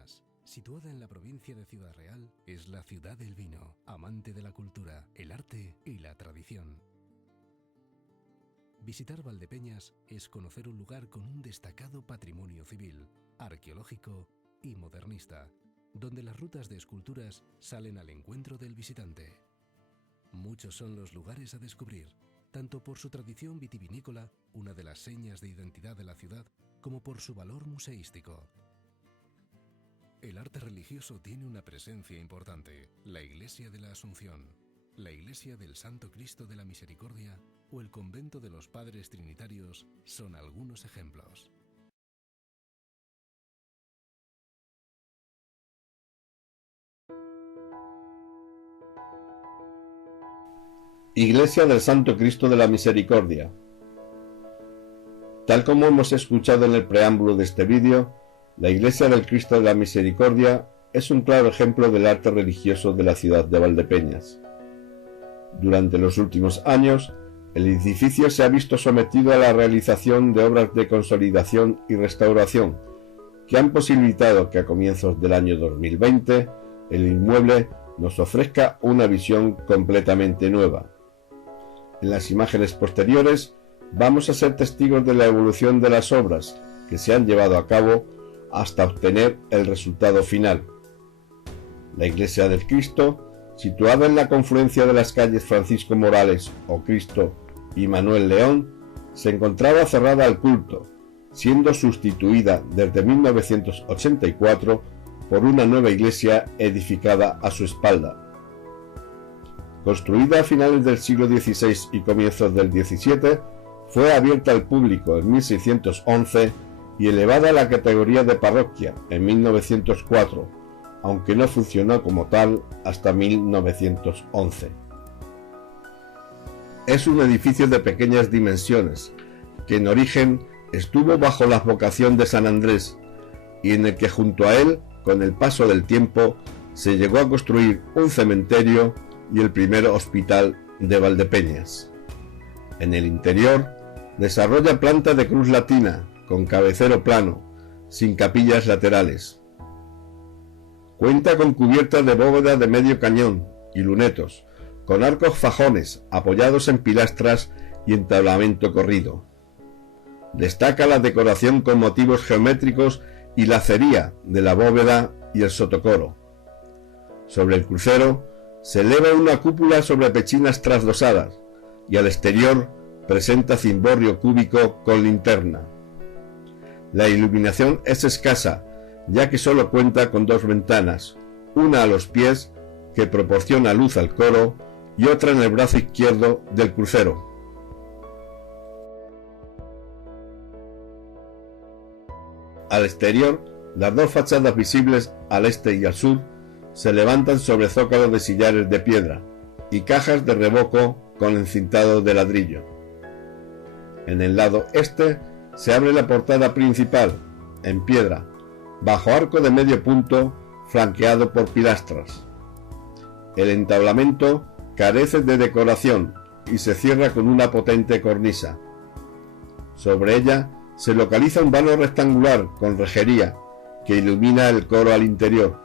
Valdepeñas, situada en la provincia de Ciudad Real, es la ciudad del vino, amante de la cultura, el arte y la tradición. Visitar Valdepeñas es conocer un lugar con un destacado patrimonio civil, arqueológico y modernista, donde las rutas de esculturas salen al encuentro del visitante. Muchos son los lugares a descubrir, tanto por su tradición vitivinícola, una de las señas de identidad de la ciudad, como por su valor museístico. El arte religioso tiene una presencia importante: la Iglesia de la Asunción, la Iglesia del Santo Cristo de la Misericordia o el Convento de los Padres Trinitarios son algunos ejemplos. Iglesia del Santo Cristo de la Misericordia. Tal como hemos escuchado en el preámbulo de este vídeo, la Iglesia del Cristo de la Misericordia es un claro ejemplo del arte religioso de la ciudad de Valdepeñas. Durante los últimos años, el edificio se ha visto sometido a la realización de obras de consolidación y restauración, que han posibilitado que a comienzos del año 2020 el inmueble nos ofrezca una visión completamente nueva. En las imágenes posteriores vamos a ser testigos de la evolución de las obras que se han llevado a cabo hasta obtener el resultado final. La Iglesia del Cristo, situada en la confluencia de las calles Francisco Morales o Cristo y Manuel León, se encontraba cerrada al culto, siendo sustituida desde 1984 por una nueva iglesia edificada a su espalda. Construida a finales del siglo XVI y comienzos del XVII, fue abierta al público en 1611 y elevada a la categoría de parroquia en 1904, aunque no funcionó como tal hasta 1911. Es un edificio de pequeñas dimensiones, que en origen estuvo bajo la advocación de San Andrés, y en el que junto a él, con el paso del tiempo, se llegó a construir un cementerio y el primer hospital de Valdepeñas. En el interior, desarrolla planta de cruz latina, con cabecero plano, sin capillas laterales. Cuenta con cubierta de bóveda de medio cañón y lunetos, con arcos fajones apoyados en pilastras y entablamento corrido. Destaca la decoración con motivos geométricos y la acería de la bóveda y el sotocoro. Sobre el crucero se eleva una cúpula sobre pechinas trasdosadas y al exterior presenta cimborrio cúbico con linterna. La iluminación es escasa, ya que solo cuenta con dos ventanas, una a los pies que proporciona luz al coro y otra en el brazo izquierdo del crucero. Al exterior, las dos fachadas visibles al este y al sur se levantan sobre zócalos de sillares de piedra y cajas de revoco con encintado de ladrillo. En el lado este se abre la portada principal, en piedra, bajo arco de medio punto flanqueado por pilastras. El entablamento carece de decoración y se cierra con una potente cornisa. Sobre ella se localiza un vano rectangular con rejería que ilumina el coro al interior.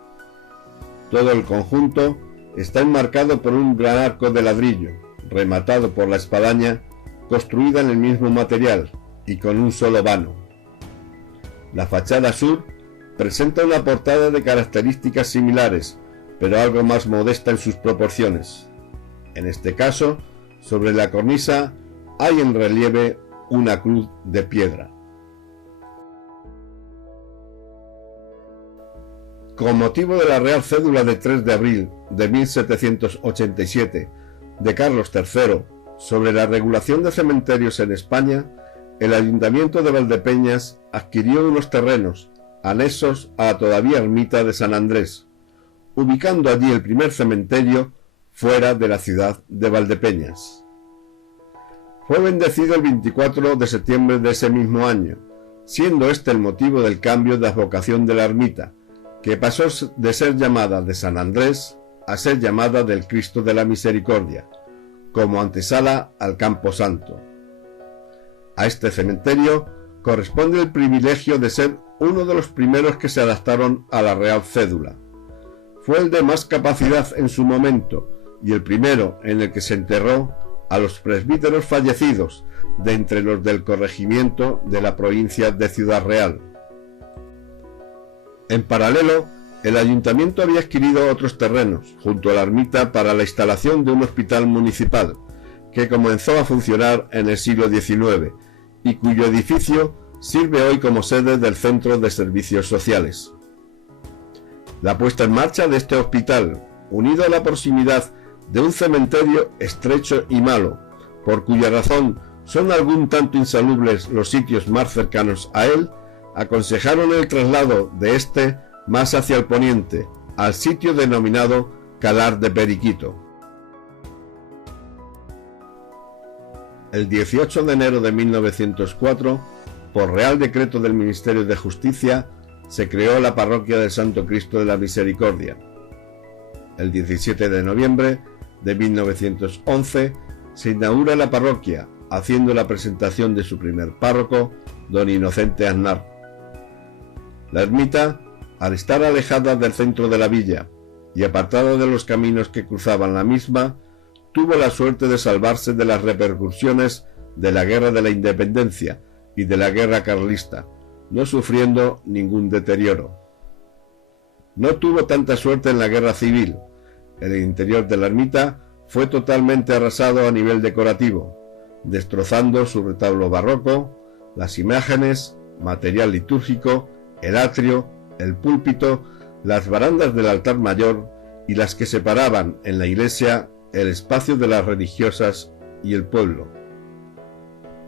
Todo el conjunto está enmarcado por un gran arco de ladrillo, rematado por la espadaña, construida en el mismo material y con un solo vano. La fachada sur presenta una portada de características similares, pero algo más modesta en sus proporciones. En este caso, sobre la cornisa hay en relieve una cruz de piedra. Con motivo de la Real Cédula de 3 de abril de 1787 de Carlos III sobre la regulación de cementerios en España, el Ayuntamiento de Valdepeñas adquirió unos terrenos anexos a la todavía ermita de San Andrés, ubicando allí el primer cementerio fuera de la ciudad de Valdepeñas. Fue bendecido el 24 de septiembre de ese mismo año, siendo este el motivo del cambio de advocación de la ermita, que pasó de ser llamada de San Andrés a ser llamada del Cristo de la Misericordia, como antesala al Campo Santo. A este cementerio corresponde el privilegio de ser uno de los primeros que se adaptaron a la Real Cédula. Fue el de más capacidad en su momento y el primero en el que se enterró a los presbíteros fallecidos de entre los del corregimiento de la provincia de Ciudad Real. En paralelo, el ayuntamiento había adquirido otros terrenos junto a la ermita para la instalación de un hospital municipal que comenzó a funcionar en el siglo XIX y cuyo edificio sirve hoy como sede del Centro de Servicios Sociales. La puesta en marcha de este hospital, unido a la proximidad de un cementerio estrecho y malo, por cuya razón son algún tanto insalubres los sitios más cercanos a él, aconsejaron el traslado de este más hacia el poniente, al sitio denominado Calar de Periquito. El 18 de enero de 1904, por Real Decreto del Ministerio de Justicia, se creó la parroquia del Santo Cristo de la Misericordia. El 17 de noviembre de 1911 se inaugura la parroquia, haciendo la presentación de su primer párroco, don Inocente Aznar. La ermita, al estar alejada del centro de la villa y apartada de los caminos que cruzaban la misma, tuvo la suerte de salvarse de las repercusiones de la Guerra de la Independencia y de la Guerra Carlista, no sufriendo ningún deterioro. No tuvo tanta suerte en la Guerra Civil. El interior de la ermita fue totalmente arrasado a nivel decorativo, destrozando su retablo barroco, las imágenes, material litúrgico, el atrio, el púlpito, las barandas del altar mayor y las que separaban en la iglesia el espacio de las religiosas y el pueblo.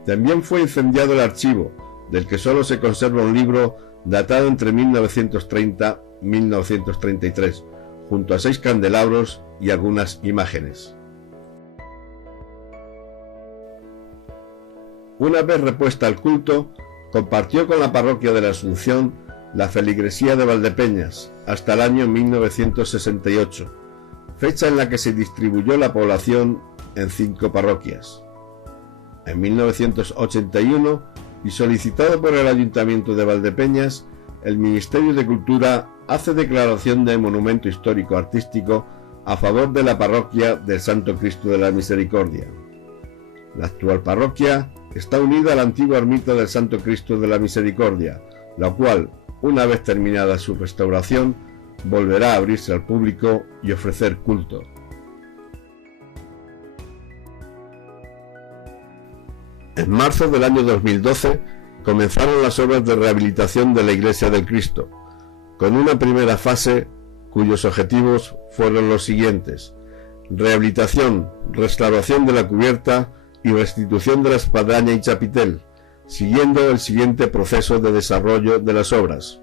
También fue incendiado el archivo, del que solo se conserva un libro datado entre 1930 y 1933, junto a 6 candelabros y algunas imágenes. Una vez repuesta al culto, compartió con la parroquia de la Asunción la feligresía de Valdepeñas hasta el año 1968, fecha en la que se distribuyó la población en 5 parroquias. En 1981, y solicitado por el Ayuntamiento de Valdepeñas, el Ministerio de Cultura hace declaración de monumento histórico artístico a favor de la parroquia del Santo Cristo de la Misericordia. La actual parroquia está unida a la antigua ermita del Santo Cristo de la Misericordia, la cual, una vez terminada su restauración, volverá a abrirse al público y ofrecer culto. En marzo del año 2012 comenzaron las obras de rehabilitación de la Iglesia del Cristo, con una primera fase cuyos objetivos fueron los siguientes: rehabilitación, restauración de la cubierta y restitución de la espadaña y chapitel, siguiendo el siguiente proceso de desarrollo de las obras.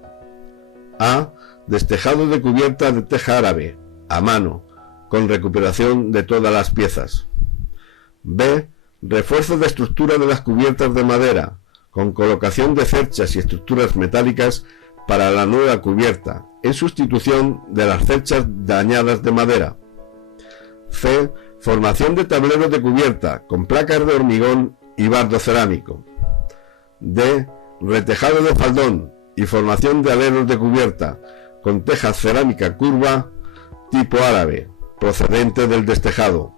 A. Destejado de cubierta de teja árabe, a mano, con recuperación de todas las piezas. B. Refuerzo de estructura de las cubiertas de madera, con colocación de cerchas y estructuras metálicas para la nueva cubierta, en sustitución de las cerchas dañadas de madera. C. Formación de tableros de cubierta, con placas de hormigón y bardo cerámico. D. Retejado de faldón y formación de aleros de cubierta, con teja cerámica curva tipo árabe, procedente del destejado.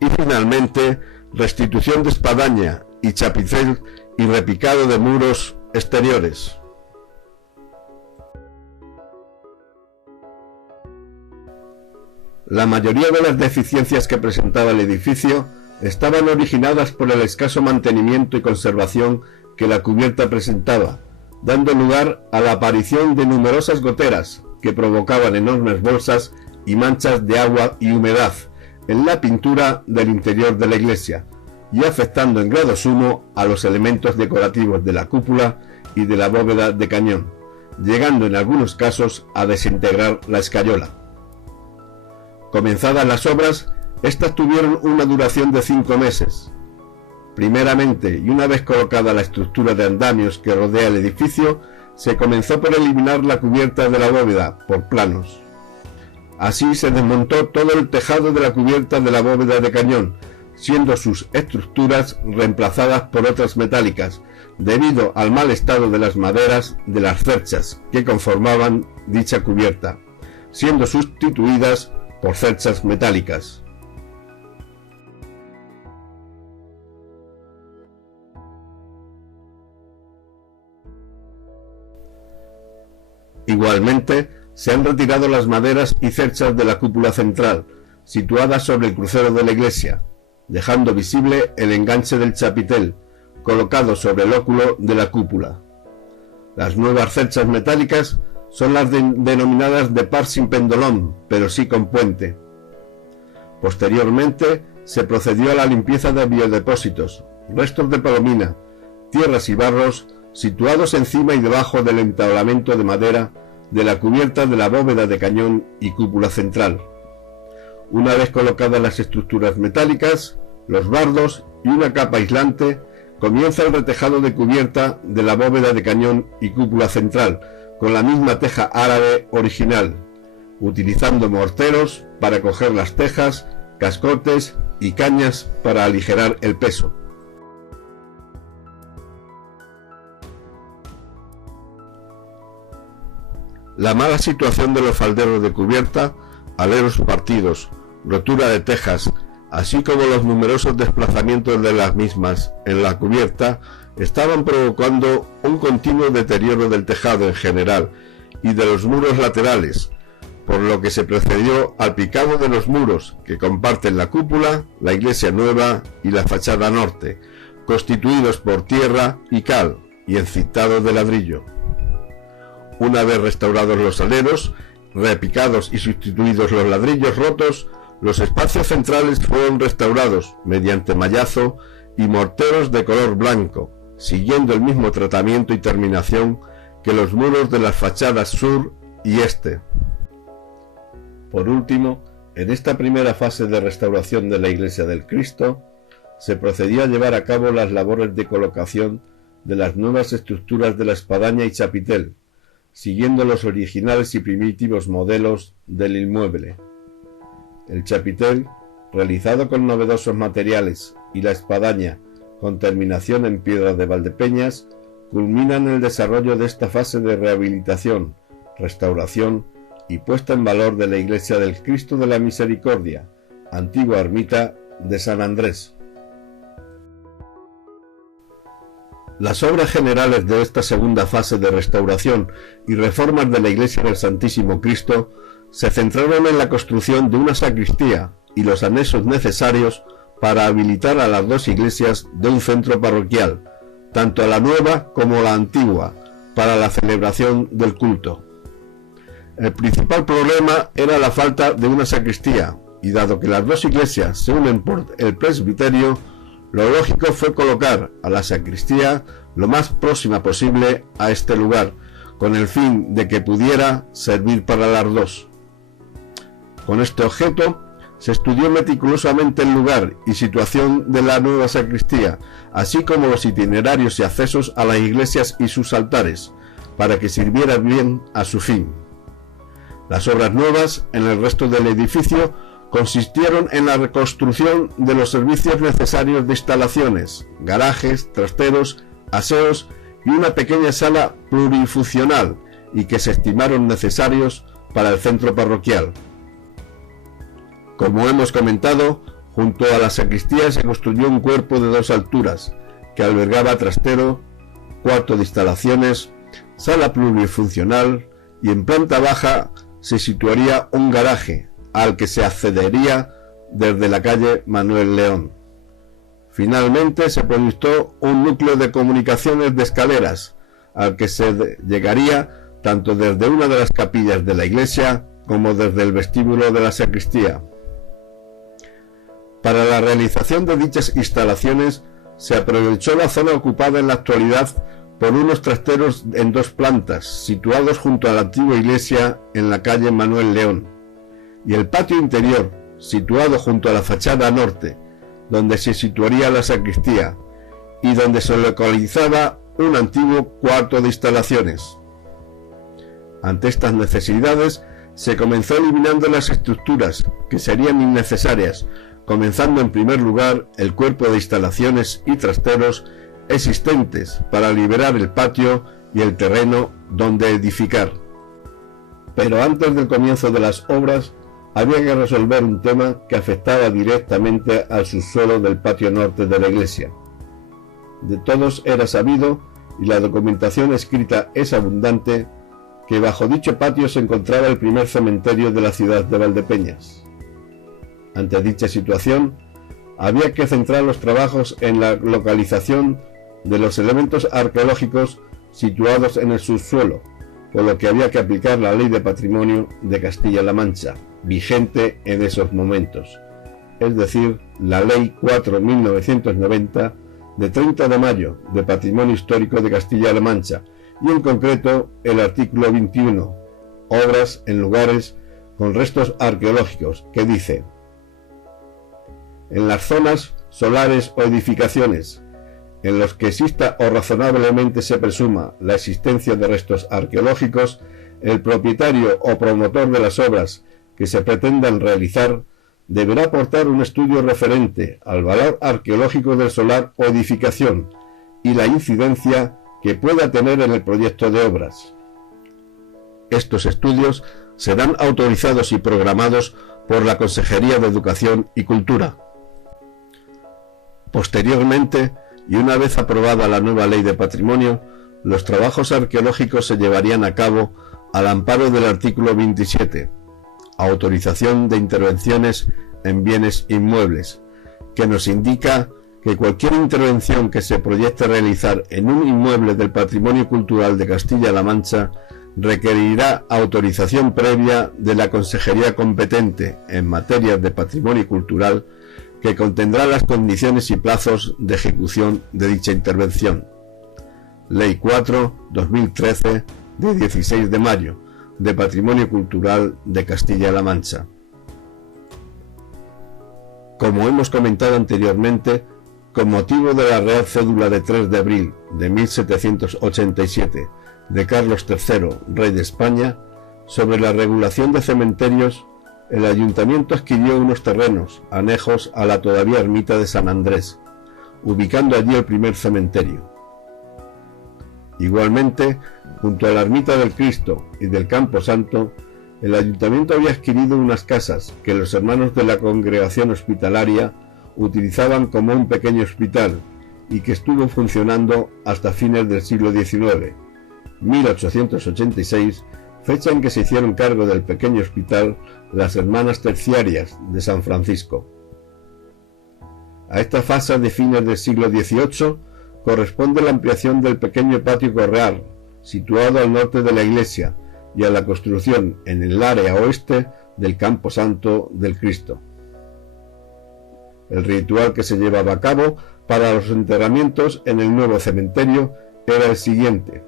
Y finalmente, restitución de espadaña y chapitel y repicado de muros exteriores. La mayoría de las deficiencias que presentaba el edificio estaban originadas por el escaso mantenimiento y conservación que la cubierta presentaba, dando lugar a la aparición de numerosas goteras que provocaban enormes bolsas y manchas de agua y humedad en la pintura del interior de la iglesia, y afectando en grado sumo a los elementos decorativos de la cúpula y de la bóveda de cañón, llegando en algunos casos a desintegrar la escayola. Comenzadas las obras, estas tuvieron una duración de 5 meses. Primeramente, y una vez colocada la estructura de andamios que rodea el edificio, se comenzó por eliminar la cubierta de la bóveda por planos. Así se desmontó todo el tejado de la cubierta de la bóveda de cañón, siendo sus estructuras reemplazadas por otras metálicas, debido al mal estado de las maderas de las cerchas que conformaban dicha cubierta, siendo sustituidas por cerchas metálicas. Igualmente, se han retirado las maderas y cerchas de la cúpula central, situada sobre el crucero de la iglesia, dejando visible el enganche del chapitel, colocado sobre el óculo de la cúpula. Las nuevas cerchas metálicas son las denominadas de par sin pendolón, pero sí con puente. Posteriormente, se procedió a la limpieza de biodepósitos, restos de palomina, tierras y barros situados encima y debajo del entablamento de madera de la cubierta de la bóveda de cañón y cúpula central. Una vez colocadas las estructuras metálicas, los bardos y una capa aislante, comienza el retejado de cubierta de la bóveda de cañón y cúpula central, con la misma teja árabe original, utilizando morteros para coger las tejas, cascotes y cañas para aligerar el peso. La mala situación de los falderos de cubierta, aleros partidos, rotura de tejas, así como los numerosos desplazamientos de las mismas en la cubierta, estaban provocando un continuo deterioro del tejado en general y de los muros laterales, por lo que se procedió al picado de los muros que comparten la cúpula, la iglesia nueva y la fachada norte, constituidos por tierra y cal y encitados de ladrillo. Una vez restaurados los aleros, repicados y sustituidos los ladrillos rotos, los espacios centrales fueron restaurados mediante mallazo y morteros de color blanco, siguiendo el mismo tratamiento y terminación que los muros de las fachadas sur y este. Por último, en esta primera fase de restauración de la Iglesia del Cristo, se procedió a llevar a cabo las labores de colocación de las nuevas estructuras de la espadaña y chapitel, siguiendo los originales y primitivos modelos del inmueble. El chapitel, realizado con novedosos materiales, y la espadaña, con terminación en piedra de Valdepeñas, culminan el desarrollo de esta fase de rehabilitación, restauración y puesta en valor de la Iglesia del Cristo de la Misericordia, antigua ermita de San Andrés. Las obras generales de esta segunda fase de restauración y reformas de la Iglesia del Santísimo Cristo se centraron en la construcción de una sacristía y los anexos necesarios para habilitar a las dos iglesias de un centro parroquial, tanto a la nueva como a la antigua, para la celebración del culto. El principal problema era la falta de una sacristía, y dado que las dos iglesias se unen por el presbiterio, lo lógico fue colocar a la sacristía lo más próxima posible a este lugar, con el fin de que pudiera servir para las dos. Con este objeto, se estudió meticulosamente el lugar y situación de la nueva sacristía, así como los itinerarios y accesos a las iglesias y sus altares, para que sirviera bien a su fin. Las obras nuevas en el resto del edificio consistieron en la reconstrucción de los servicios necesarios de instalaciones, garajes, trasteros, aseos y una pequeña sala plurifuncional y que se estimaron necesarios para el centro parroquial. Como hemos comentado, junto a la sacristía se construyó un cuerpo de 2 alturas que albergaba trastero, cuarto de instalaciones, sala plurifuncional y en planta baja se situaría un garaje al que se accedería desde la calle Manuel León. Finalmente se proyectó un núcleo de comunicaciones de escaleras al que se llegaría tanto desde una de las capillas de la iglesia como desde el vestíbulo de la sacristía. Para la realización de dichas instalaciones se aprovechó la zona ocupada en la actualidad por unos trasteros en 2 plantas, situados junto a la antigua iglesia en la calle Manuel León, y el patio interior, situado junto a la fachada norte, donde se situaría la sacristía, y donde se localizaba un antiguo cuarto de instalaciones. Ante estas necesidades, se comenzó eliminando las estructuras que serían innecesarias, comenzando en primer lugar el cuerpo de instalaciones y trasteros existentes para liberar el patio y el terreno donde edificar. Pero antes del comienzo de las obras había que resolver un tema que afectaba directamente al subsuelo del patio norte de la iglesia. De todos era sabido, y la documentación escrita es abundante, que bajo dicho patio se encontraba el primer cementerio de la ciudad de Valdepeñas. Ante dicha situación, había que centrar los trabajos en la localización de los elementos arqueológicos situados en el subsuelo, por lo que había que aplicar la Ley de Patrimonio de Castilla-La Mancha, vigente en esos momentos, es decir, la Ley 4/1990 de 30 de mayo de Patrimonio Histórico de Castilla-La Mancha, y en concreto el artículo 21, obras en lugares con restos arqueológicos, que dice: en las zonas solares o edificaciones en los que exista o razonablemente se presuma la existencia de restos arqueológicos, el propietario o promotor de las obras que se pretendan realizar deberá aportar un estudio referente al valor arqueológico del solar o edificación y la incidencia que pueda tener en el proyecto de obras. Estos estudios serán autorizados y programados por la Consejería de Educación y Cultura. Posteriormente, y una vez aprobada la nueva Ley de Patrimonio, los trabajos arqueológicos se llevarían a cabo al amparo del artículo 27, autorización de intervenciones en bienes inmuebles, que nos indica que cualquier intervención que se proyecte realizar en un inmueble del patrimonio cultural de Castilla-La Mancha requerirá autorización previa de la Consejería competente en materia de patrimonio cultural, que contendrá las condiciones y plazos de ejecución de dicha intervención. Ley 4/2013 de 16 de mayo de Patrimonio Cultural de Castilla-La Mancha. Como hemos comentado anteriormente, con motivo de la Real Cédula de 3 de abril de 1787 de Carlos III, rey de España, sobre la regulación de cementerios, el ayuntamiento adquirió unos terrenos anejos a la todavía ermita de San Andrés, ubicando allí el primer cementerio. Igualmente, junto a la ermita del Cristo y del Campo Santo, el ayuntamiento había adquirido unas casas que los hermanos de la congregación hospitalaria utilizaban como un pequeño hospital y que estuvo funcionando hasta fines del siglo XIX, 1886, fecha en que se hicieron cargo del pequeño hospital las Hermanas Terciarias de San Francisco. A esta fase de fines del siglo XVIII corresponde la ampliación del pequeño patio correal, situado al norte de la iglesia, y a la construcción en el área oeste del Campo Santo del Cristo. El ritual que se llevaba a cabo para los enterramientos en el nuevo cementerio era el siguiente: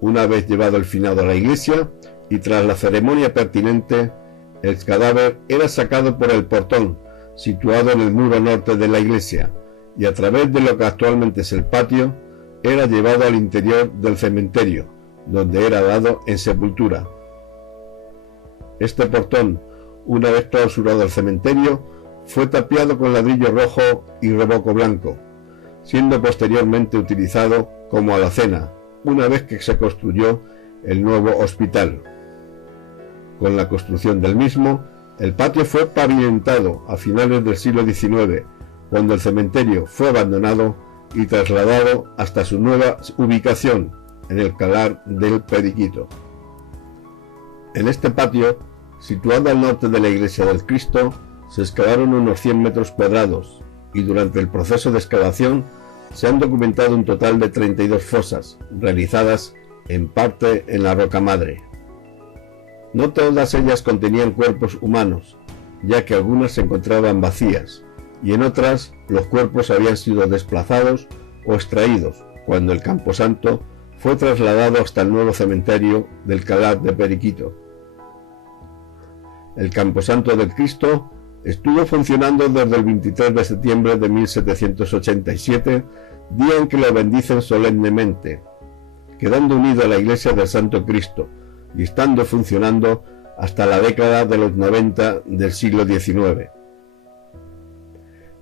una vez llevado el finado a la iglesia y tras la ceremonia pertinente, el cadáver era sacado por el portón, situado en el muro norte de la iglesia, y a través de lo que actualmente es el patio, era llevado al interior del cementerio, donde era dado en sepultura. Este portón, una vez clausurado el cementerio, fue tapiado con ladrillo rojo y revoco blanco, siendo posteriormente utilizado como alacena, una vez que se construyó el nuevo hospital. Con la construcción del mismo, el patio fue pavimentado a finales del siglo XIX, cuando el cementerio fue abandonado y trasladado hasta su nueva ubicación, en el Calar del Periquito. En este patio, situado al norte de la iglesia del Cristo, se excavaron unos 100 metros cuadrados, y durante el proceso de excavación se han documentado un total de 32 fosas, realizadas en parte en la roca madre. No todas ellas contenían cuerpos humanos, ya que algunas se encontraban vacías, y en otras los cuerpos habían sido desplazados o extraídos cuando el Camposanto fue trasladado hasta el nuevo cementerio del Calar de Periquito. El Camposanto del Cristo estuvo funcionando desde el 23 de septiembre de 1787, día en que lo bendicen solemnemente, quedando unido a la iglesia del Santo Cristo y estando funcionando hasta la década de los 90 del siglo XIX.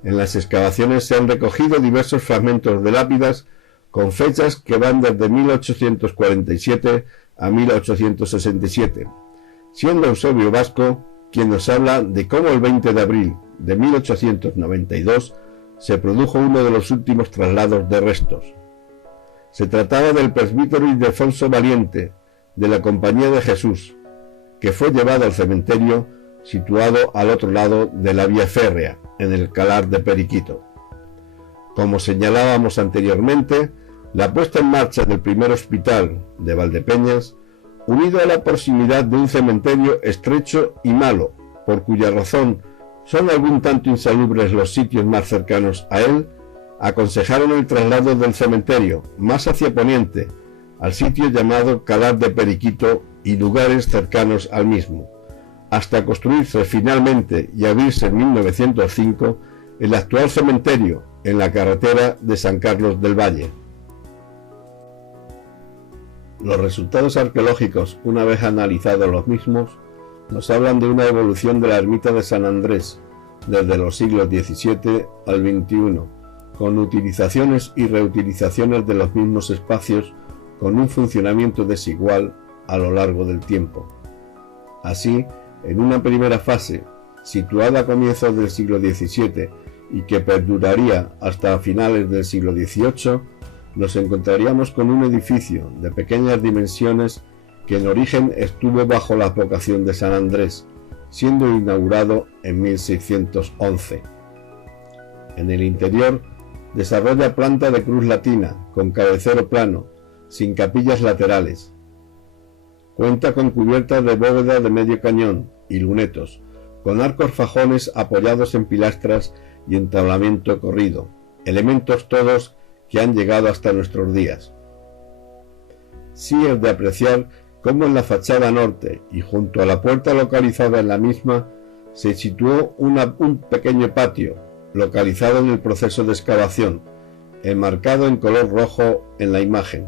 En las excavaciones se han recogido diversos fragmentos de lápidas con fechas que van desde 1847 a 1867, siendo Eusebio Vasco quien nos habla de cómo el 20 de abril de 1892 se produjo uno de los últimos traslados de restos. Se trataba del presbítero Ildefonso Valiente, de la Compañía de Jesús, que fue llevado al cementerio situado al otro lado de la vía férrea, en el Calar de Periquito. Como señalábamos anteriormente, la puesta en marcha del primer hospital de Valdepeñas, unido a la proximidad de un cementerio estrecho y malo, por cuya razón son algún tanto insalubres los sitios más cercanos a él, aconsejaron el traslado del cementerio más hacia poniente, al sitio llamado Calar de Periquito y lugares cercanos al mismo, hasta construirse finalmente y abrirse en 1905 el actual cementerio en la carretera de San Carlos del Valle. Los resultados arqueológicos, una vez analizados los mismos, nos hablan de una evolución de la ermita de San Andrés desde los siglos XVII al XXI, con utilizaciones y reutilizaciones de los mismos espacios con un funcionamiento desigual a lo largo del tiempo. Así, en una primera fase, situada a comienzos del siglo XVII y que perduraría hasta finales del siglo XVIII, nos encontraríamos con un edificio de pequeñas dimensiones que en origen estuvo bajo la advocación de San Andrés, siendo inaugurado en 1611. En el interior desarrolla planta de cruz latina, con cabecero plano, sin capillas laterales. Cuenta con cubiertas de bóveda de medio cañón y lunetos, con arcos fajones apoyados en pilastras y entablamiento corrido, elementos todos que han llegado hasta nuestros días. Sí es de apreciar cómo en la fachada norte y junto a la puerta localizada en la misma se situó un pequeño patio, localizado en el proceso de excavación, enmarcado en color rojo en la imagen.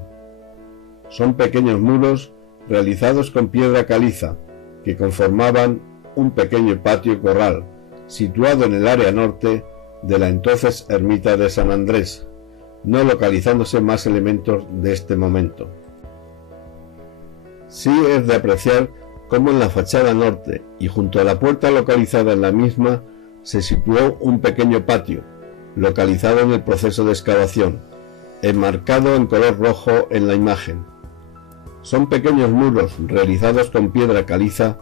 Son pequeños muros realizados con piedra caliza, que conformaban un pequeño patio corral, situado en el área norte de la entonces ermita de San Andrés, no localizándose más elementos de este momento. Sí es de apreciar cómo en la fachada norte y junto a la puerta localizada en la misma se situó un pequeño patio, localizado en el proceso de excavación, enmarcado en color rojo en la imagen. Son pequeños muros realizados con piedra caliza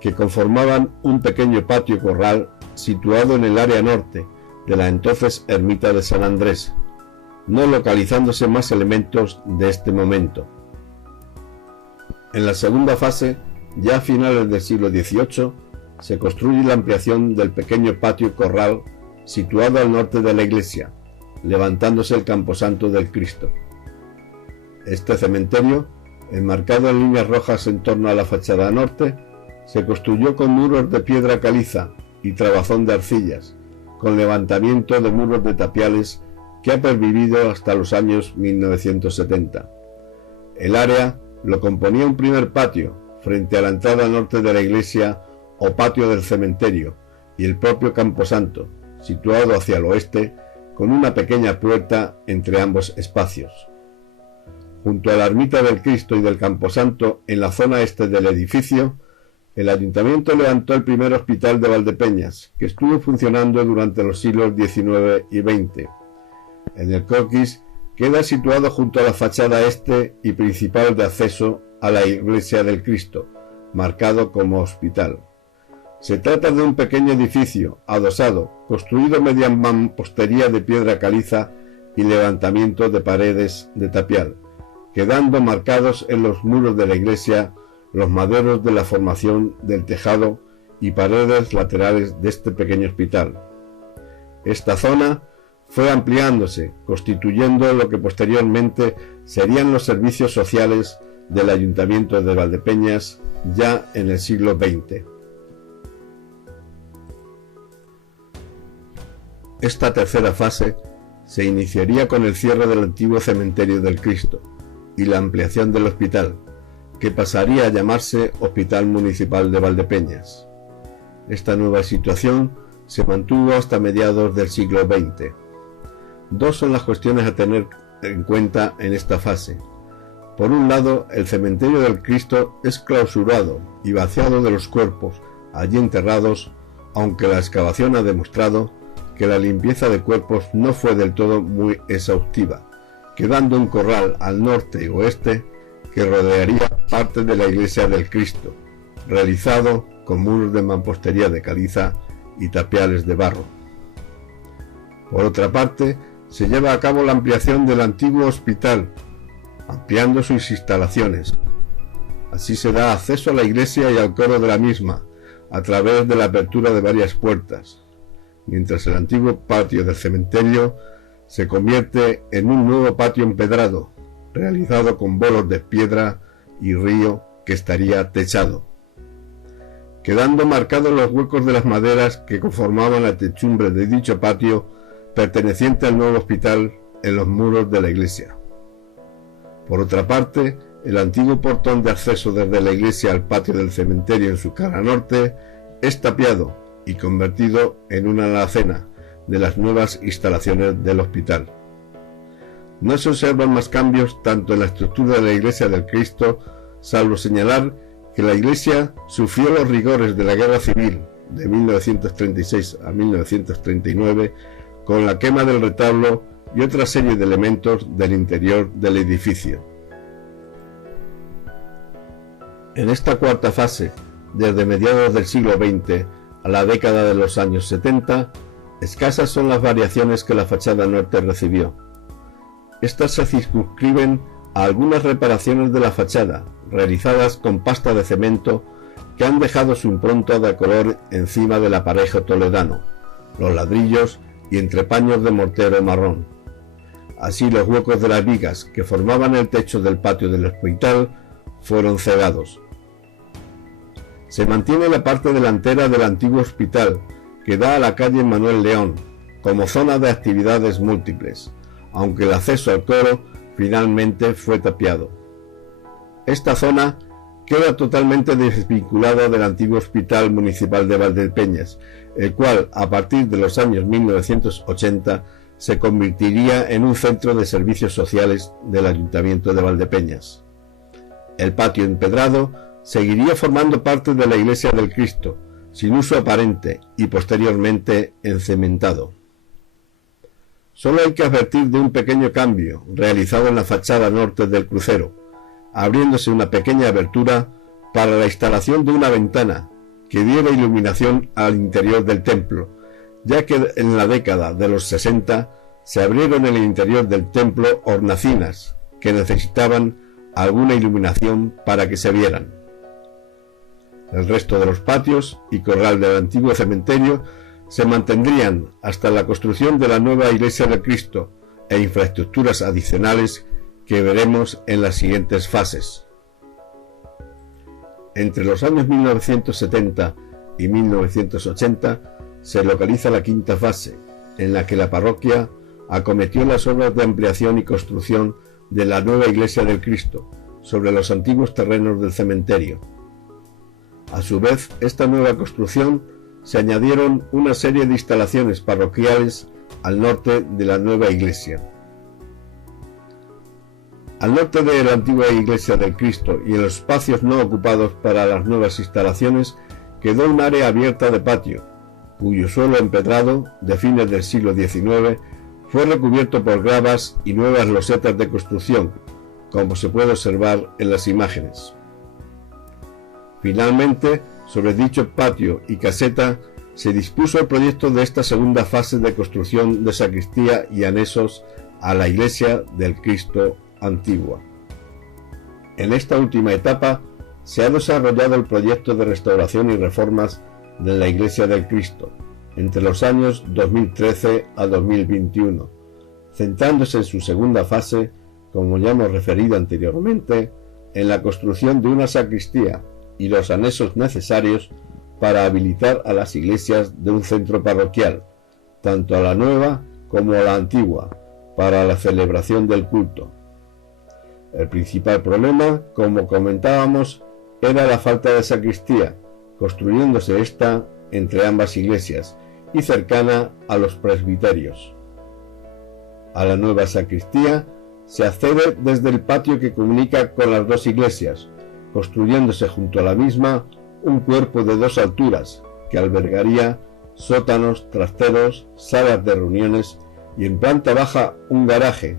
que conformaban un pequeño patio corral situado en el área norte de la entonces ermita de San Andrés, no localizándose más elementos de este momento. En la segunda fase, ya a finales del siglo XVIII, se construye la ampliación del pequeño patio corral situado al norte de la iglesia, levantándose el camposanto del Cristo. Este cementerio, enmarcado en líneas rojas en torno a la fachada norte, se construyó con muros de piedra caliza y trabazón de arcillas, con levantamiento de muros de tapiales que ha pervivido hasta los años 1970. El área lo componía un primer patio, frente a la entrada norte de la iglesia o patio del cementerio, y el propio camposanto, situado hacia el oeste, con una pequeña puerta entre ambos espacios. Junto a la ermita del Cristo y del camposanto, en la zona este del edificio, el ayuntamiento levantó el primer hospital de Valdepeñas, que estuvo funcionando durante los siglos XIX y XX. En el croquis queda situado junto a la fachada este y principal de acceso a la iglesia del Cristo, marcado como hospital. Se trata de un pequeño edificio adosado, construido mediante mampostería de piedra caliza y levantamiento de paredes de tapial, quedando marcados en los muros de la iglesia los maderos de la formación del tejado y paredes laterales de este pequeño hospital. Esta zona fue ampliándose, constituyendo lo que posteriormente serían los servicios sociales del Ayuntamiento de Valdepeñas ya en el siglo XX. Esta tercera fase se iniciaría con el cierre del antiguo cementerio del Cristo y la ampliación del hospital, que pasaría a llamarse Hospital Municipal de Valdepeñas. Esta nueva situación se mantuvo hasta mediados del siglo XX. Dos son las cuestiones a tener en cuenta en esta fase. Por un lado, el cementerio del Cristo es clausurado y vaciado de los cuerpos allí enterrados, aunque la excavación ha demostrado que la limpieza de cuerpos no fue del todo muy exhaustiva, quedando un corral al norte y oeste que rodearía parte de la iglesia del Cristo, realizado con muros de mampostería de caliza y tapiales de barro. Por otra parte, se lleva a cabo la ampliación del antiguo hospital, ampliando sus instalaciones. Así se da acceso a la iglesia y al coro de la misma, a través de la apertura de varias puertas, mientras el antiguo patio del cementerio se convierte en un nuevo patio empedrado, realizado con bolos de piedra y río que estaría techado, quedando marcados los huecos de las maderas que conformaban la techumbre de dicho patio perteneciente al nuevo hospital en los muros de la iglesia. Por otra parte, el antiguo portón de acceso desde la iglesia al patio del cementerio en su cara norte es tapiado y convertido en una alacena de las nuevas instalaciones del hospital. No se observan más cambios tanto en la estructura de la iglesia del Cristo, salvo señalar que la iglesia sufrió los rigores de la Guerra Civil de 1936 a 1939 con la quema del retablo y otra serie de elementos del interior del edificio. En esta cuarta fase, desde mediados del siglo XX a la década de los años 70, escasas son las variaciones que la fachada norte recibió. Estas se circunscriben a algunas reparaciones de la fachada, realizadas con pasta de cemento, que han dejado su impronta de color encima del aparejo toledano, los ladrillos y entrepaños de mortero marrón. Así, los huecos de las vigas que formaban el techo del patio del hospital fueron cegados. Se mantiene la parte delantera del antiguo hospital, que da a la calle Manuel León, como zona de actividades múltiples, aunque el acceso al coro finalmente fue tapiado. Esta zona queda totalmente desvinculada del antiguo Hospital Municipal de Valdepeñas, el cual, a partir de los años 1980, se convertiría en un centro de servicios sociales del Ayuntamiento de Valdepeñas. El patio empedrado seguiría formando parte de la iglesia del Cristo, sin uso aparente y posteriormente encementado. Solo hay que advertir de un pequeño cambio realizado en la fachada norte del crucero, abriéndose una pequeña abertura para la instalación de una ventana que diera iluminación al interior del templo, ya que en la década de los 60 se abrieron en el interior del templo hornacinas que necesitaban alguna iluminación para que se vieran. El resto de los patios y corral del antiguo cementerio se mantendrían hasta la construcción de la nueva iglesia del Cristo e infraestructuras adicionales que veremos en las siguientes fases. Entre los años 1970 y 1980 se localiza la quinta fase, en la que la parroquia acometió las obras de ampliación y construcción de la nueva iglesia del Cristo sobre los antiguos terrenos del cementerio. A su vez, esta nueva construcción se añadieron una serie de instalaciones parroquiales al norte de la nueva iglesia. Al norte de la antigua iglesia del Cristo y en los espacios no ocupados para las nuevas instalaciones quedó un área abierta de patio, cuyo suelo empedrado de fines del siglo XIX fue recubierto por gravas y nuevas losetas de construcción, como se puede observar en las imágenes. Finalmente, sobre dicho patio y caseta se dispuso el proyecto de esta segunda fase de construcción de sacristía y anexos a la iglesia del Cristo antigua. En esta última etapa se ha desarrollado el proyecto de restauración y reformas de la iglesia del Cristo entre los años 2013 a 2021, centrándose en su segunda fase, como ya hemos referido anteriormente, en la construcción de una sacristía y los anexos necesarios para habilitar a las iglesias de un centro parroquial, tanto a la nueva como a la antigua, para la celebración del culto. El principal problema, como comentábamos, era la falta de sacristía, construyéndose esta entre ambas iglesias y cercana a los presbiterios. A la nueva sacristía se accede desde el patio que comunica con las dos iglesias, construyéndose junto a la misma un cuerpo de 2 alturas que albergaría sótanos, trasteros, salas de reuniones y en planta baja un garaje,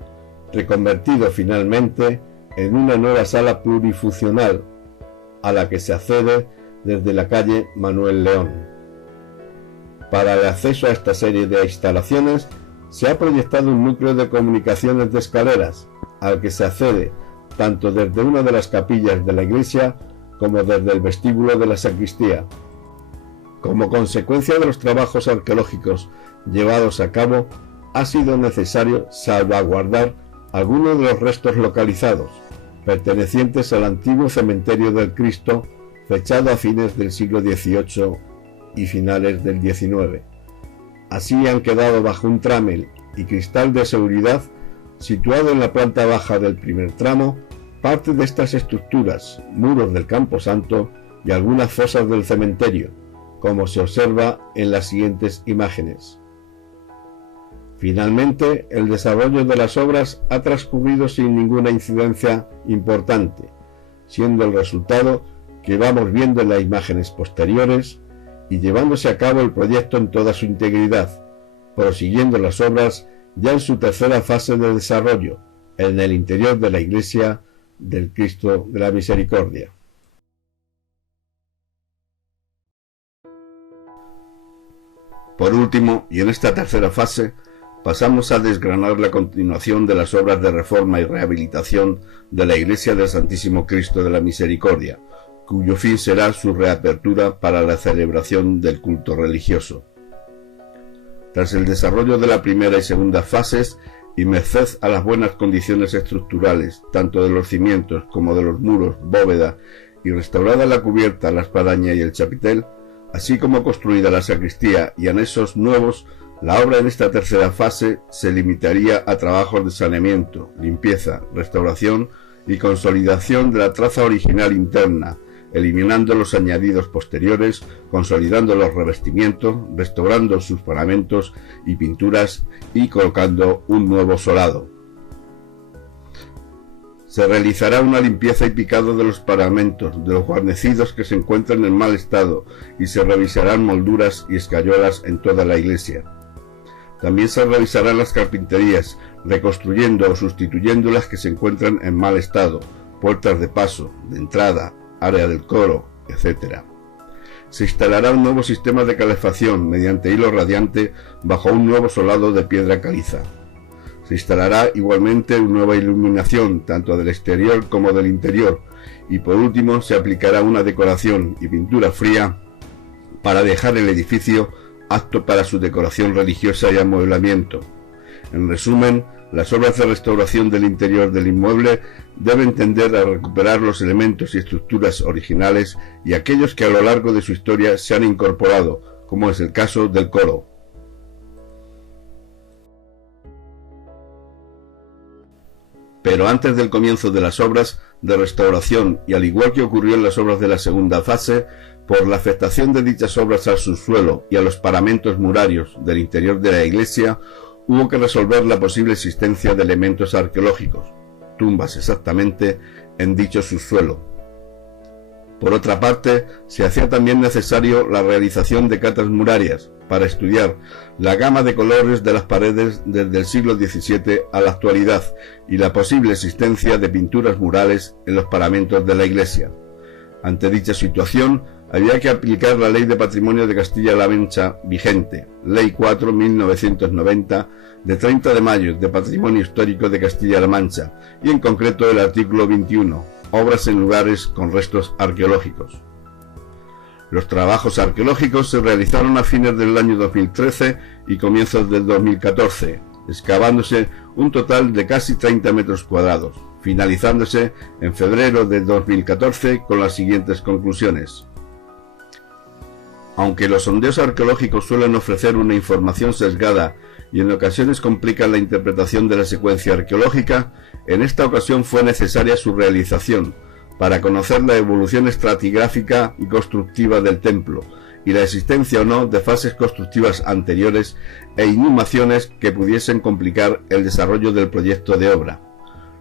reconvertido finalmente en una nueva sala plurifuncional, a la que se accede desde la calle Manuel León. Para el acceso a esta serie de instalaciones se ha proyectado un núcleo de comunicaciones de escaleras, al que se accede tanto desde una de las capillas de la iglesia como desde el vestíbulo de la sacristía. Como consecuencia de los trabajos arqueológicos llevados a cabo, ha sido necesario salvaguardar algunos de los restos localizados, pertenecientes al antiguo cementerio del Cristo, fechado a fines del siglo XVIII y finales del XIX. Así han quedado bajo un tramel y cristal de seguridad, situado en la planta baja del primer tramo, parte de estas estructuras, muros del camposanto y algunas fosas del cementerio, como se observa en las siguientes imágenes. Finalmente, el desarrollo de las obras ha transcurrido sin ninguna incidencia importante, siendo el resultado que vamos viendo en las imágenes posteriores y llevándose a cabo el proyecto en toda su integridad, prosiguiendo las obras ya en su tercera fase de desarrollo, en el interior de la iglesia del Cristo de la Misericordia. Por último, y en esta tercera fase, pasamos a desgranar la continuación de las obras de reforma y rehabilitación de la Iglesia del Santísimo Cristo de la Misericordia, cuyo fin será su reapertura para la celebración del culto religioso. Tras el desarrollo de la primera y segunda fases, y merced a las buenas condiciones estructurales, tanto de los cimientos como de los muros, bóveda, y restaurada la cubierta, la espadaña y el chapitel, así como construida la sacristía y anexos nuevos, la obra en esta tercera fase se limitaría a trabajos de saneamiento, limpieza, restauración y consolidación de la traza original interna, eliminando los añadidos posteriores, consolidando los revestimientos, restaurando sus paramentos y pinturas y colocando un nuevo solado. Se realizará una limpieza y picado de los paramentos, de los guarnecidos que se encuentran en mal estado, y se revisarán molduras y escayolas en toda la iglesia. También se revisarán las carpinterías, reconstruyendo o sustituyendo las que se encuentran en mal estado, puertas de paso, de entrada, área del coro, etc. Se instalará un nuevo sistema de calefacción mediante hilo radiante bajo un nuevo solado de piedra caliza. Se instalará igualmente una nueva iluminación, tanto del exterior como del interior, y por último se aplicará una decoración y pintura fría para dejar el edificio apto para su decoración religiosa y amueblamiento. En resumen, las obras de restauración del interior del inmueble deben tender a recuperar los elementos y estructuras originales y aquellos que a lo largo de su historia se han incorporado, como es el caso del coro. Pero antes del comienzo de las obras de restauración, y al igual que ocurrió en las obras de la segunda fase, por la afectación de dichas obras al subsuelo y a los paramentos murarios del interior de la iglesia, hubo que resolver la posible existencia de elementos arqueológicos, tumbas exactamente, en dicho subsuelo. Por otra parte, se hacía también necesario la realización de catas murarias para estudiar la gama de colores de las paredes desde el siglo XVII a la actualidad y la posible existencia de pinturas murales en los paramentos de la iglesia. Ante dicha situación, había que aplicar la Ley de Patrimonio de Castilla-La Mancha vigente, Ley 4/1990, de 30 de mayo de Patrimonio Histórico de Castilla-La Mancha, y en concreto el artículo 21, obras en lugares con restos arqueológicos. Los trabajos arqueológicos se realizaron a fines del año 2013 y comienzos del 2014, excavándose un total de casi 30 metros cuadrados, finalizándose en febrero de 2014 con las siguientes conclusiones. Aunque los sondeos arqueológicos suelen ofrecer una información sesgada y en ocasiones complican la interpretación de la secuencia arqueológica, en esta ocasión fue necesaria su realización para conocer la evolución estratigráfica y constructiva del templo y la existencia o no de fases constructivas anteriores e inhumaciones que pudiesen complicar el desarrollo del proyecto de obra.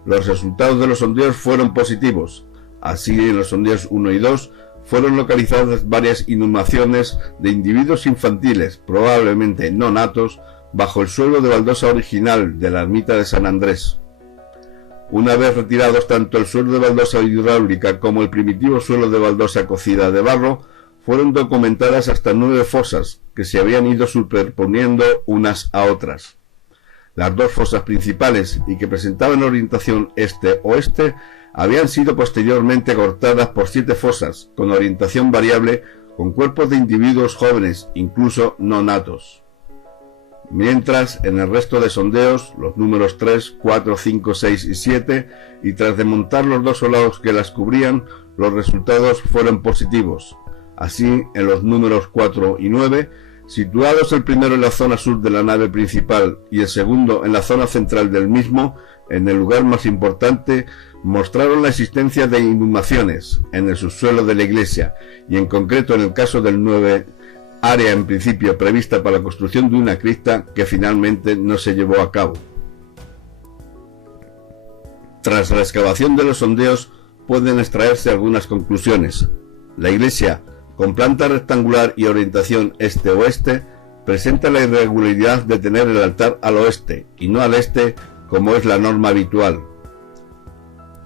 Los resultados de los sondeos fueron positivos. Así, en los sondeos 1 y 2 fueron localizadas varias inhumaciones de individuos infantiles, probablemente no natos, bajo el suelo de baldosa original de la ermita de San Andrés. Una vez retirados tanto el suelo de baldosa hidráulica como el primitivo suelo de baldosa cocida de barro, fueron documentadas hasta 9 fosas que se habían ido superponiendo unas a otras. Las 2 fosas principales y que presentaban orientación este-oeste habían sido posteriormente cortadas por 7 fosas con orientación variable con cuerpos de individuos jóvenes, incluso no natos. Mientras, en el resto de sondeos, los números 3, 4, 5, 6 y 7, y tras desmontar los 2 solados que las cubrían, los resultados fueron positivos. Así, en los números 4 y 9, situados el primero en la zona sur de la nave principal y el segundo en la zona central del mismo, en el lugar más importante, mostraron la existencia de inhumaciones en el subsuelo de la iglesia, y en concreto en el caso del 9, área en principio prevista para la construcción de una cripta que finalmente no se llevó a cabo. Tras la excavación de los sondeos pueden extraerse algunas conclusiones. La iglesia, con planta rectangular y orientación este-oeste, presenta la irregularidad de tener el altar al oeste y no al este, como es la norma habitual.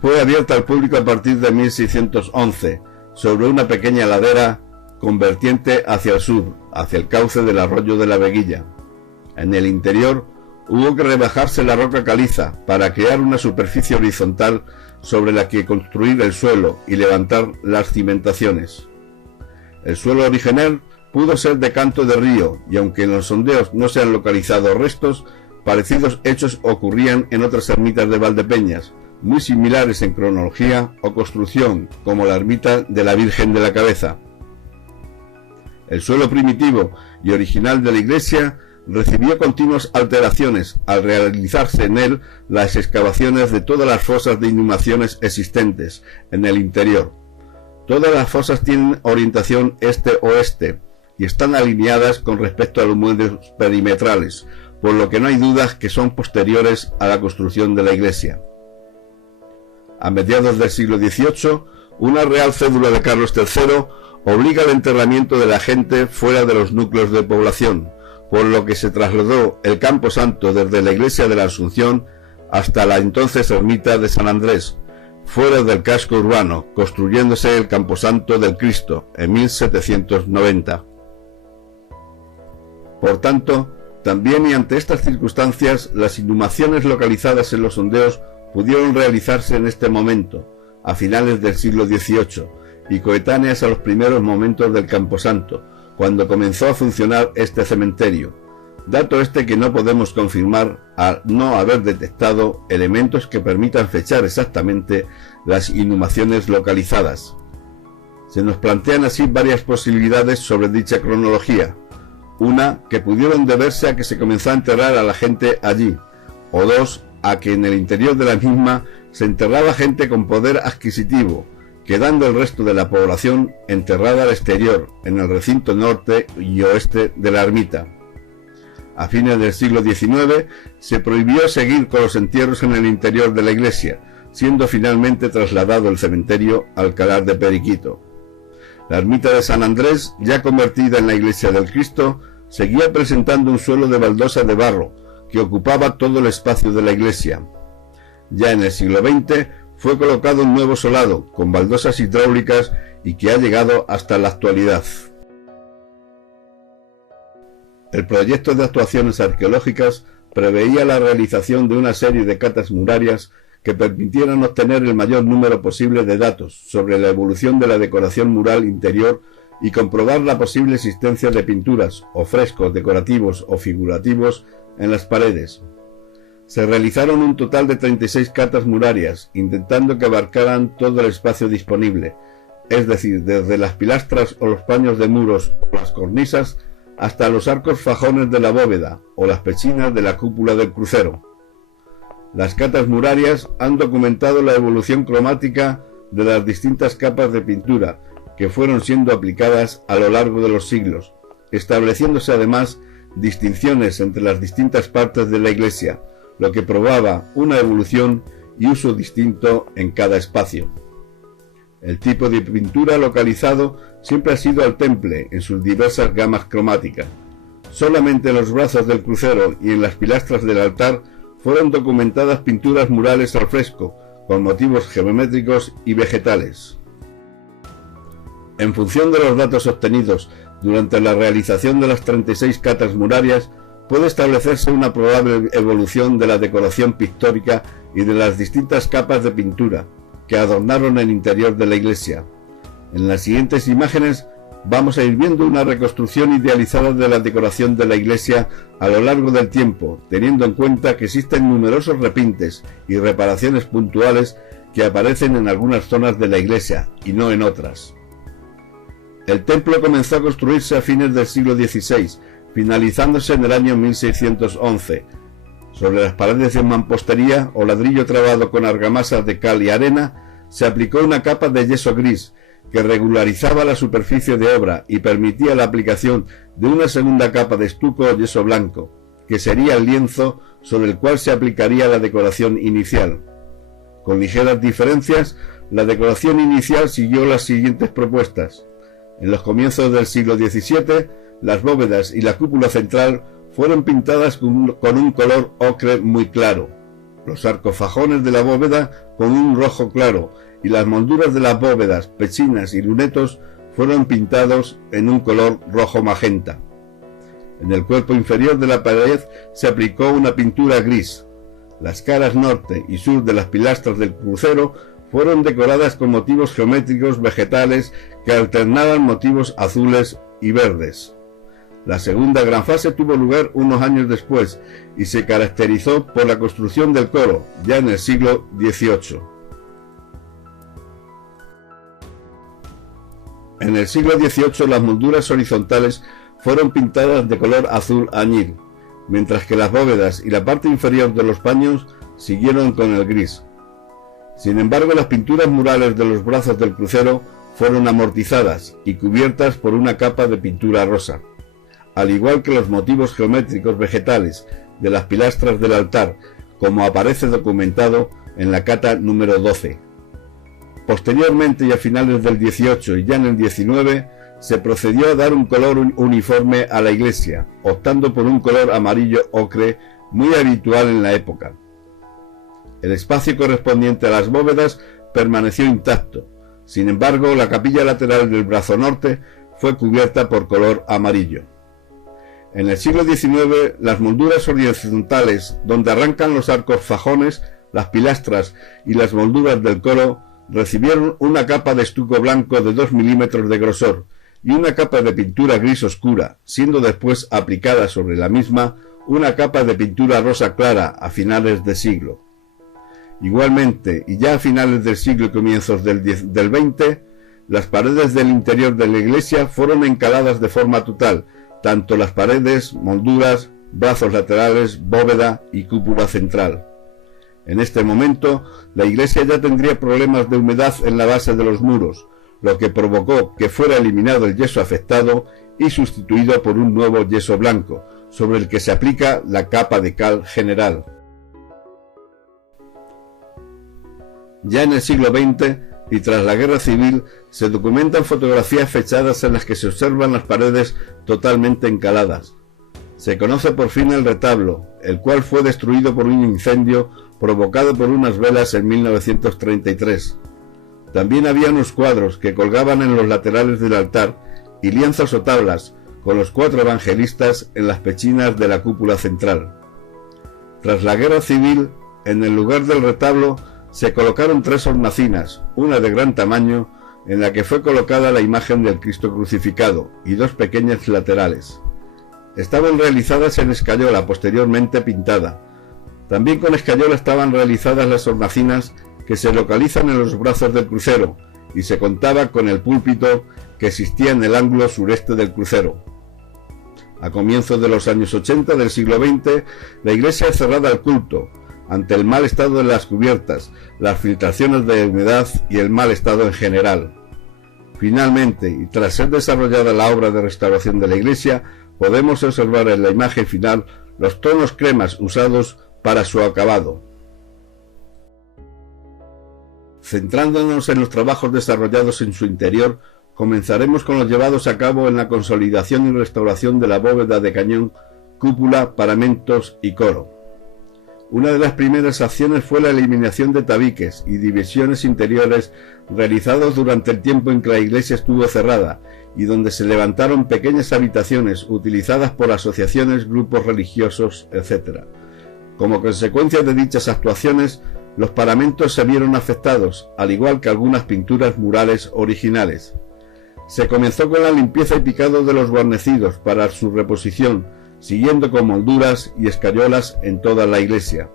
Fue abierta al público a partir de 1611, sobre una pequeña ladera con vertiente hacia el sur, hacia el cauce del arroyo de la Veguilla. En el interior hubo que rebajarse la roca caliza para crear una superficie horizontal sobre la que construir el suelo y levantar las cimentaciones. El suelo original pudo ser de canto de río, y aunque en los sondeos no se han localizado restos, parecidos hechos ocurrían en otras ermitas de Valdepeñas, muy similares en cronología o construcción, como la ermita de la Virgen de la Cabeza. El suelo primitivo y original de la iglesia recibió continuas alteraciones al realizarse en él las excavaciones de todas las fosas de inhumaciones existentes en el interior. Todas las fosas tienen orientación este-oeste y están alineadas con respecto a los muros perimetrales, por lo que no hay dudas que son posteriores a la construcción de la iglesia. A mediados del siglo XVIII, una real cédula de Carlos III obliga al enterramiento de la gente fuera de los núcleos de población, por lo que se trasladó el camposanto desde la iglesia de la Asunción hasta la entonces ermita de San Andrés, fuera del casco urbano, construyéndose el camposanto del Cristo en 1790. Por tanto, también y ante estas circunstancias, las inhumaciones localizadas en los sondeos pudieron realizarse en este momento, a finales del siglo XVIII, y coetáneas a los primeros momentos del camposanto, cuando comenzó a funcionar este cementerio, dato este que no podemos confirmar al no haber detectado elementos que permitan fechar exactamente las inhumaciones localizadas. Se nos plantean así varias posibilidades sobre dicha cronología: una, que pudieron deberse a que se comenzó a enterrar a la gente allí, o dos, a que en el interior de la misma se enterraba gente con poder adquisitivo, quedando el resto de la población enterrada al exterior, en el recinto norte y oeste de la ermita. A fines del siglo XIX se prohibió seguir con los entierros en el interior de la iglesia, siendo finalmente trasladado el cementerio al Alcalá de Periquito. La ermita de San Andrés, ya convertida en la iglesia del Cristo, seguía presentando un suelo de baldosa de barro, que ocupaba todo el espacio de la iglesia. Ya en el siglo XX fue colocado un nuevo solado, con baldosas hidráulicas y que ha llegado hasta la actualidad. El proyecto de actuaciones arqueológicas preveía la realización de una serie de catas murarias que permitieran obtener el mayor número posible de datos sobre la evolución de la decoración mural interior y comprobar la posible existencia de pinturas o frescos decorativos o figurativos en las paredes. Se realizaron un total de 36 catas murarias, intentando que abarcaran todo el espacio disponible, es decir, desde las pilastras o los paños de muros o las cornisas hasta los arcos fajones de la bóveda o las pechinas de la cúpula del crucero. Las catas murarias han documentado la evolución cromática de las distintas capas de pintura que fueron siendo aplicadas a lo largo de los siglos, estableciéndose además distinciones entre las distintas partes de la iglesia, lo que probaba una evolución y uso distinto en cada espacio. El tipo de pintura localizado siempre ha sido al temple en sus diversas gamas cromáticas. Solamente en los brazos del crucero y en las pilastras del altar fueron documentadas pinturas murales al fresco, con motivos geométricos y vegetales. En función de los datos obtenidos durante la realización de las 36 catas murarias, puede establecerse una probable evolución de la decoración pictórica y de las distintas capas de pintura que adornaron el interior de la iglesia. En las siguientes imágenes vamos a ir viendo una reconstrucción idealizada de la decoración de la iglesia a lo largo del tiempo, teniendo en cuenta que existen numerosos repintes y reparaciones puntuales que aparecen en algunas zonas de la iglesia y no en otras. El templo comenzó a construirse a fines del siglo XVI, finalizándose en el año 1611. Sobre las paredes de mampostería o ladrillo trabado con argamasas de cal y arena, se aplicó una capa de yeso gris, que regularizaba la superficie de obra y permitía la aplicación de una segunda capa de estuco o yeso blanco, que sería el lienzo sobre el cual se aplicaría la decoración inicial. Con ligeras diferencias, la decoración inicial siguió las siguientes propuestas. En los comienzos del siglo XVII, las bóvedas y la cúpula central fueron pintadas con un color ocre muy claro, los arcos fajones de la bóveda con un rojo claro, y las molduras de las bóvedas, pechinas y lunetos fueron pintados en un color rojo magenta. En el cuerpo inferior de la pared se aplicó una pintura gris. Las caras norte y sur de las pilastras del crucero fueron decoradas con motivos geométricos vegetales que alternaban motivos azules y verdes. La segunda gran fase tuvo lugar unos años después y se caracterizó por la construcción del coro, ya en el siglo XVIII. En el siglo XVIII las molduras horizontales fueron pintadas de color azul añil, mientras que las bóvedas y la parte inferior de los paños siguieron con el gris. Sin embargo, las pinturas murales de los brazos del crucero fueron amortizadas y cubiertas por una capa de pintura rosa, al igual que los motivos geométricos vegetales de las pilastras del altar, como aparece documentado en la cata número 12. Posteriormente y a finales del XVIII y ya en el XIX, se procedió a dar un color uniforme a la iglesia, optando por un color amarillo ocre muy habitual en la época. El espacio correspondiente a las bóvedas permaneció intacto. Sin embargo, la capilla lateral del brazo norte fue cubierta por color amarillo. En el siglo XIX, las molduras horizontales, donde arrancan los arcos fajones, las pilastras y las molduras del coro, recibieron una capa de estuco blanco de 2 milímetros de grosor y una capa de pintura gris oscura, siendo después aplicada sobre la misma una capa de pintura rosa clara a finales de siglo. Igualmente, y ya a finales del siglo y comienzos del XX, las paredes del interior de la iglesia fueron encaladas de forma total, tanto las paredes, molduras, brazos laterales, bóveda y cúpula central. En este momento, la iglesia ya tendría problemas de humedad en la base de los muros, lo que provocó que fuera eliminado el yeso afectado y sustituido por un nuevo yeso blanco, sobre el que se aplica la capa de cal general. Ya en el siglo XX y tras la Guerra Civil se documentan fotografías fechadas en las que se observan las paredes totalmente encaladas. Se conoce por fin el retablo, el cual fue destruido por un incendio provocado por unas velas en 1933. También había unos cuadros que colgaban en los laterales del altar y lienzos o tablas con los 4 evangelistas en las pechinas de la cúpula central. Tras la Guerra Civil, en el lugar del retablo se colocaron 3 hornacinas, una de gran tamaño, en la que fue colocada la imagen del Cristo crucificado, y 2 pequeñas laterales. Estaban realizadas en escayola, posteriormente pintada. También con escayola estaban realizadas las hornacinas que se localizan en los brazos del crucero, y se contaba con el púlpito que existía en el ángulo sureste del crucero. A comienzos de los años 80 del siglo XX, la iglesia es cerrada al culto, ante el mal estado de las cubiertas, las filtraciones de humedad y el mal estado en general. Finalmente, y tras ser desarrollada la obra de restauración de la iglesia, podemos observar en la imagen final los tonos cremas usados para su acabado. Centrándonos en los trabajos desarrollados en su interior, comenzaremos con los llevados a cabo en la consolidación y restauración de la bóveda de cañón, cúpula, paramentos y coro. Una de las primeras acciones fue la eliminación de tabiques y divisiones interiores realizados durante el tiempo en que la iglesia estuvo cerrada y donde se levantaron pequeñas habitaciones utilizadas por asociaciones, grupos religiosos, etc. Como consecuencia de dichas actuaciones, los paramentos se vieron afectados, al igual que algunas pinturas murales originales. Se comenzó con la limpieza y picado de los guarnecidos para su reposición, siguiendo con molduras y escayolas en toda la iglesia.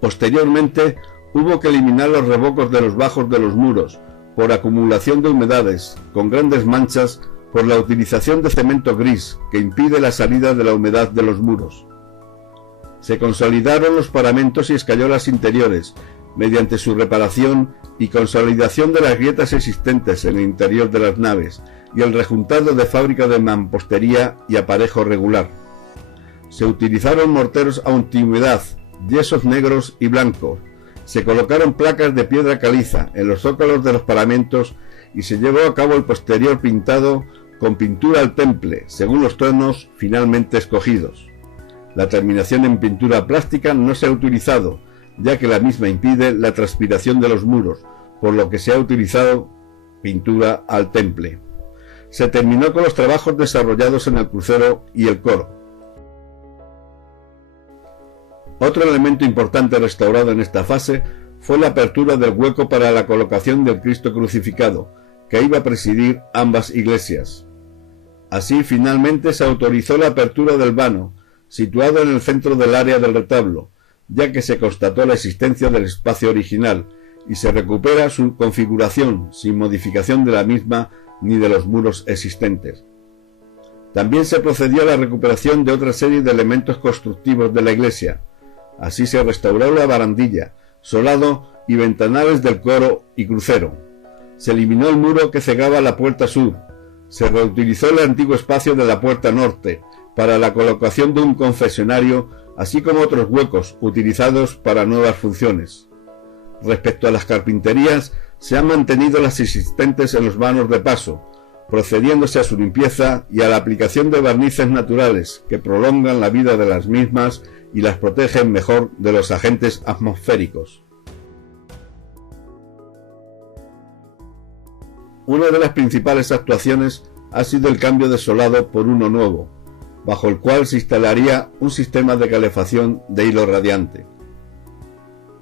Posteriormente, hubo que eliminar los revocos de los bajos de los muros, por acumulación de humedades, con grandes manchas por la utilización de cemento gris, que impide la salida de la humedad de los muros. Se consolidaron los paramentos y escayolas interiores, mediante su reparación y consolidación de las grietas existentes en el interior de las naves, y el rejuntado de fábrica de mampostería y aparejo regular. Se utilizaron morteros antihumedad, yesos negros y blancos. Se colocaron placas de piedra caliza en los zócalos de los paramentos y se llevó a cabo el posterior pintado con pintura al temple, según los tonos finalmente escogidos. La terminación en pintura plástica no se ha utilizado, ya que la misma impide la transpiración de los muros, por lo que se ha utilizado pintura al temple. Se terminó con los trabajos desarrollados en el crucero y el coro. Otro elemento importante restaurado en esta fase fue la apertura del hueco para la colocación del Cristo crucificado, que iba a presidir ambas iglesias. Así, finalmente se autorizó la apertura del vano, situado en el centro del área del retablo, ya que se constató la existencia del espacio original, y se recupera su configuración sin modificación de la misma ni de los muros existentes. También se procedió a la recuperación de otra serie de elementos constructivos de la iglesia. Así se restauró la barandilla, solado y ventanales del coro y crucero. Se eliminó el muro que cegaba la puerta sur. Se reutilizó el antiguo espacio de la puerta norte para la colocación de un confesionario, así como otros huecos utilizados para nuevas funciones. Respecto a las carpinterías, se han mantenido las existentes en los vanos de paso, procediéndose a su limpieza y a la aplicación de barnices naturales que prolongan la vida de las mismas y las protegen mejor de los agentes atmosféricos. Una de las principales actuaciones ha sido el cambio de solado por uno nuevo, bajo el cual se instalaría un sistema de calefacción de hilo radiante.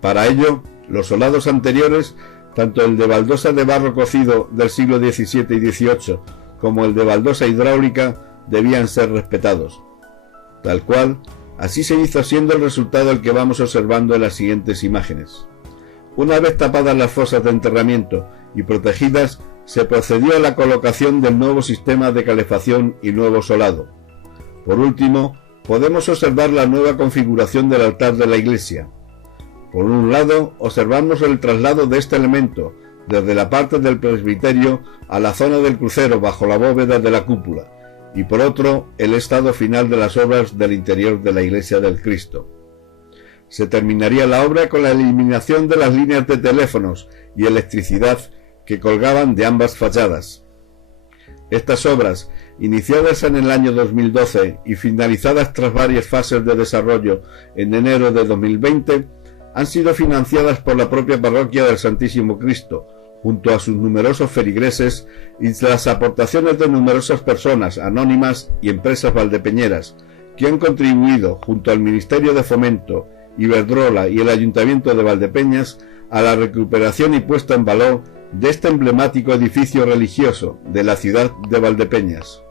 Para ello, los solados anteriores, tanto el de baldosa de barro cocido del siglo XVII y XVIII como el de baldosa hidráulica, debían ser respetados. Tal cual, así se hizo, siendo el resultado el que vamos observando en las siguientes imágenes. Una vez tapadas las fosas de enterramiento y protegidas, se procedió a la colocación del nuevo sistema de calefacción y nuevo solado. Por último, podemos observar la nueva configuración del altar de la iglesia. Por un lado, observamos el traslado de este elemento desde la parte del presbiterio a la zona del crucero bajo la bóveda de la cúpula, y por otro, el estado final de las obras del interior de la iglesia del Cristo. Se terminaría la obra con la eliminación de las líneas de teléfonos y electricidad que colgaban de ambas fachadas. Estas obras, iniciadas en el año 2012 y finalizadas tras varias fases de desarrollo en enero de 2020, han sido financiadas por la propia parroquia del Santísimo Cristo, junto a sus numerosos feligreses y las aportaciones de numerosas personas anónimas y empresas valdepeñeras, que han contribuido, junto al Ministerio de Fomento, Iberdrola y el Ayuntamiento de Valdepeñas, a la recuperación y puesta en valor de este emblemático edificio religioso de la ciudad de Valdepeñas.